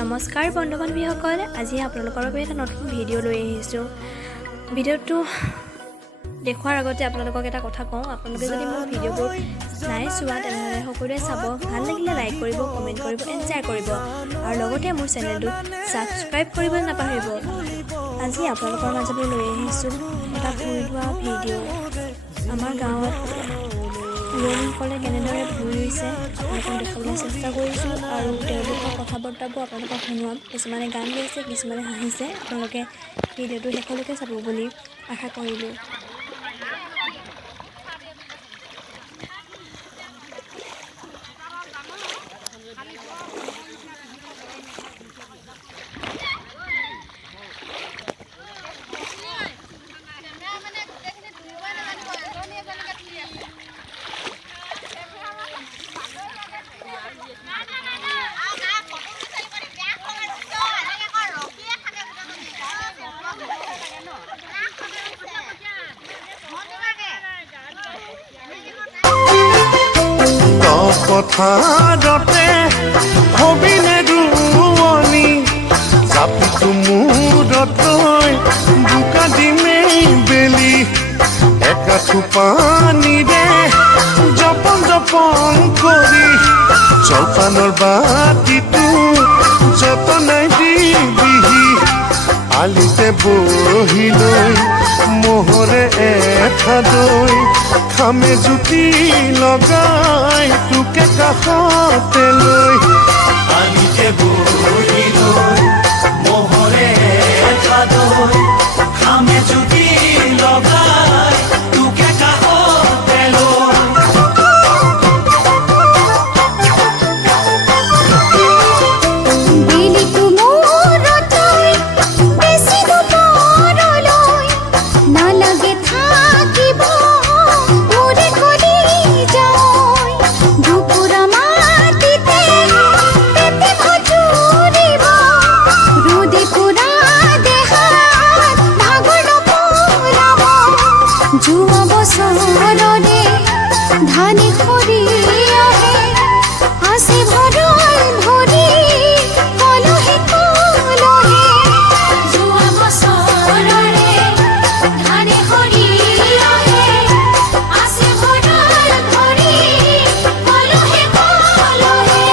নমস্কাৰ বন্ধু বান্ধৱীসকল, আজি আপোনালোকৰ বাবে এটা নতুন ভিডিঅ' লৈ আহিছোঁ। ভিডিঅ'টো দেখুৱাৰ আগতে আপোনালোকক এটা কথা কওঁ, আপোনালোকে যদি মোৰ ভিডিঅ'বোৰ নাই চোৱা তেনেহ'লে সকলোৱে চাব। ভাল লাগিলে লাইক কৰিব, কমেণ্ট কৰিব এণ্ড শ্বেয়াৰ কৰিব আৰু লগতে মোৰ চেনেলটো ছাবস্ক্ৰাইব কৰিবলৈ নাপাহৰিব। আজি আপোনালোকৰ মাজলৈ লৈ আহিছোঁ এটা ভুই ৰোৱা ভিডিঅ'। আমাৰ গাঁৱত ৰোৱনীসকলে কেনেদৰে ভুই ৰুইছে আপোনালোকক দেখাবলৈ চেষ্টা কৰিছোঁ আৰু তেওঁলোকৰ কথা বতৰাবোৰ আপোনালোকক শুনোৱাম। কিছুমানে গান গাইছে, কিছুমানে হাঁহিছে। আপোনালোকে ভিডিঅ'টো শেষলৈকে চাব বুলি আশা কৰিলোঁ। পথাৰতে হবিনে ৰোৱনী জাপিটো মূৰত লৈ বোকা দিমেই বেলি একাঠু পানীৰে জপন জপন কৰি জলপানৰ বাতিটো যতনাই দিবিহি আলিতে বহি লৈ মোহৰে এঠাদৈ খামে জুতি লগাই তোকে কাষতে লৈ আলিতে বহি লৈ মোহৰে এঠাদৈ খামে জুতি লগাই তোকে কাষতে লৈ ধানি খৰি আহে আছে ভৰল ভৰি কলহে কলহে যোৱা বছৰৰে ধানি খৰি আহে আছে ভৰল ভৰি কলহে কলহে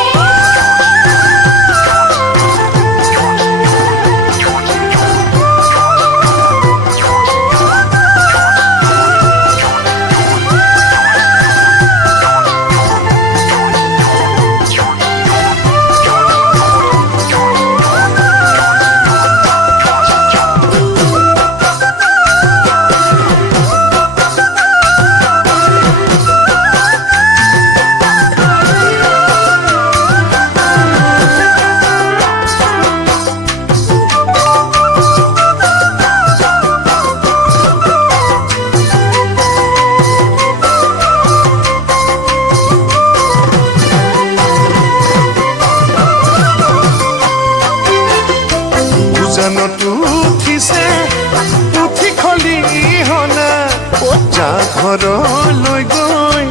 উঠিছে পুঠি খলিহনা যা ঘৰলৈ গৈ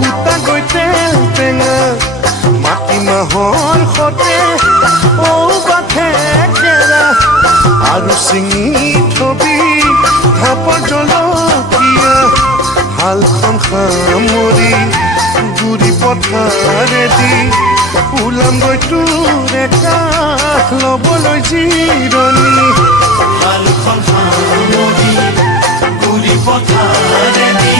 গোটা গৈতে টেঙা মাটিমাহৰ সতে ঔবাঠে কেৰা আৰু চিঙি থবি ধাপৰ জলকীয়া হালখন সামৰি গুৰি পথাৰেদি ওলাম গৈ তোৰ একাষ ল'বলৈ জিৰণি হালখন সামৰি গুৰি পথাৰেদি